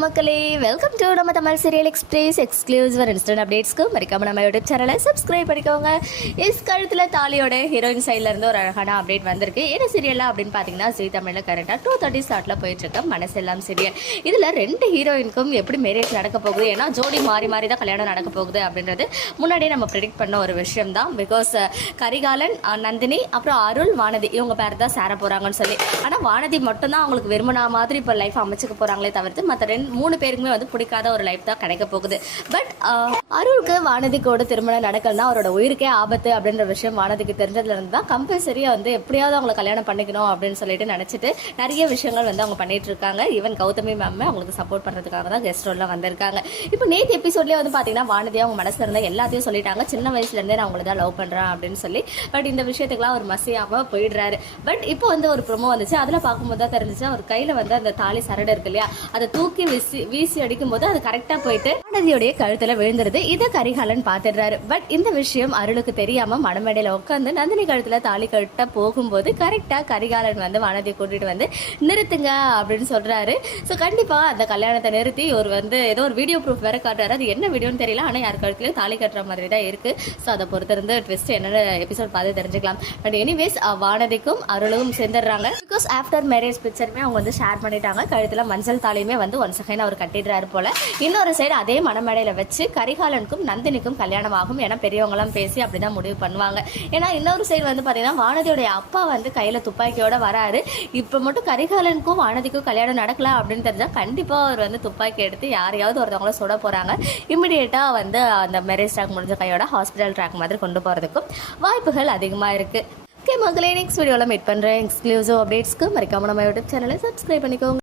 மக்களே welcome to நம்ம Tamil serial express exclusive instant அப்டேட்ஸ்க்கு மறக்காம நம்ம யூடியூப் சேனலை சப்ஸ்கிரைப் பண்ணிக்கோங்க. இஸ் கழுத்தில் தாலியோட ஹீரோயின் சைட்ல இருந்து ஒரு அழகான அப்டேட் வந்திருக்கு. என்ன சீரியலாக அப்படின்னு பார்த்தீங்கன்னா ஜீ தமிழில் கரெக்டாக டூ தேர்ட்டி ஸ்டார்ட்ல போயிட்டு இருக்க மனசெல்லாம் சீரியல் இதில் ரெண்டு ஹீரோயினுக்கும் எப்படி மேரேஜ் நடக்க போகுது? ஏன்னா ஜோடி மாறி மாறி தான் கல்யாணம் நடக்க போகுது அப்படின்றது முன்னாடியே நம்ம ப்ரிடிக்ட் பண்ண ஒரு விஷயம் தான் பிகாஸ் கரிகாலன் நந்தினி அப்புறம் அருள் வானதி. இவங்க பேர் தான் சேர போறாங்கன்னு சொல்லி. ஆனால் வானதி மட்டும்தான் அவங்களுக்கு விரும்பின மாதிரி இப்போ லைஃப் அமைச்சுக்க போறாங்களே தவிர்த்து மற்ற ரெண்டு மூணு பேருக்குமே வந்து பிடிக்காத ஒரு லைஃப் தான் கிடைக்க போகுது. பட் அருளுக்கு வானதிக்கோட திருமணம் நடக்கலனா அவரோட உயிருக்கே ஆபத்து அப்படின்ற விஷயம் வானதிக்கு தெரிஞ்சதுல இருந்து தான் கம்பல்சரியா வந்து எப்படியாவது அவங்களை கல்யாணம் பண்ணிக்கணும் அப்படின்னு சொல்லிட்டு நினச்சிட்டு நிறைய விஷயங்கள் வந்து அவங்க பண்ணிட்டு இருக்காங்க. ஈவன் கௌதமி மேம் அவங்களுக்கு சப்போர்ட் பண்றதுக்காக தான் கெஸ்ட் ரோல்ல வந்திருக்காங்க. இப்போ நேற்று எபிசோட்லேயே வந்து பாத்தீங்கன்னா வானதி அவங்க மனசில் இருந்த எல்லாத்தையும் சொல்லிட்டாங்க. சின்ன வயசுலேருந்தே நான் அவங்களை தான் லவ் பண்ணுறேன் அப்படின்னு சொல்லி. பட் இந்த விஷயத்துக்குலாம் அவர் மசியாம போயிடுறாரு. பட் இப்போ வந்து ஒரு ப்ரொமோ வந்துச்சு. அதில் பார்க்கும்போது தான் தெரிஞ்சுச்சு அவர் கையில் வந்து அந்த தாலி சரடு இருக்கு இல்லையா? அதை தூக்கி வீசி வீசி அடிக்கும் போது அது கரெக்டா போயிட்டு வானதியோடைய கழுத்துல விழுந்துருது. இதை கரிகாலன் பாத்துடுறாரு பட் இந்த விஷயம் அருளுக்கு தெரியாம மணமேடையில உட்காந்து நந்தினி கழுத்துல தாலி கட்ட போகும்போது கரெக்டா கரிகாலன் வந்து வானதியை கூட்டிட்டு வந்து நிறுத்துங்க அப்படின்னு சொல்றாரு. ஸோ கண்டிப்பா அந்த கல்யாணத்தை நிறுத்தி ஒரு வந்து ஏதோ ஒரு வீடியோ ப்ரூஃப் வேற காட்டுறாரு. அது என்ன வீடியோன்னு தெரியல. ஆனா யார் கழுத்துலயும் தாலி கட்டுற மாதிரி தான் இருக்கு. ஸோ அதை பொறுத்திருந்து ட்விஸ்ட் என்னென்ன எபிசோட் பார்த்து தெரிஞ்சுக்கலாம். பட் எனிவேஸ் வானதிக்கும் அருளும் சேர்ந்துடுறாங்க. பிகாஸ் ஆஃப்டர் மேரேஜ் பிக்சருமே அவங்க வந்து ஷேர் பண்ணிட்டாங்க. கழுத்துல மஞ்சள் தாலியுமே வந்து ஒன்ஸ் செகண்ட் அவர் கட்டிடுறாரு போல. இன்னொரு சைடு அதே மணமேடையில் வச்சு கரிகாலனுக்கும் நந்தினிக்கும் கல்யாணம் ஆகும் ஏன்னா பெரியவங்களாம் பேசி அப்படிதான் முடிவு பண்ணுவாங்க. ஏன்னா இன்னொரு சைடு வந்து பாத்தீங்கன்னா வானதியோடைய அப்பா வந்து கையில துப்பாக்கியோட வராரு. இப்ப மட்டும் கரிகாலனுக்கும் வானதிக்கும் கல்யாணம் நடக்கல அப்படின்னு தெரிஞ்சா கண்டிப்பா அவர் வந்து துப்பாக்கி எடுத்து யாரையாவது ஒருத்தவங்கள சுட போறாங்க. இமிடியேட்டா வந்து அந்த மேரேஜ் ட்ராக் முடிஞ்ச கையோட ஹாஸ்பிட்டல் ட்ராக் மாதிரி கொண்டு போறதுக்கும் வாய்ப்புகள் அதிகமா இருக்கு. ஓகே மகளே நெக்ஸ்ட் வீடியோவில் மீட் பண்ணுறேன் எக்ஸ்க்ளூசிவ் அப்டேட்ஸ்க்கு மறக்காம நம்ம யூடியூப் சேனலை சப்ஸ்கிரைப் பண்ணிக்கோங்க.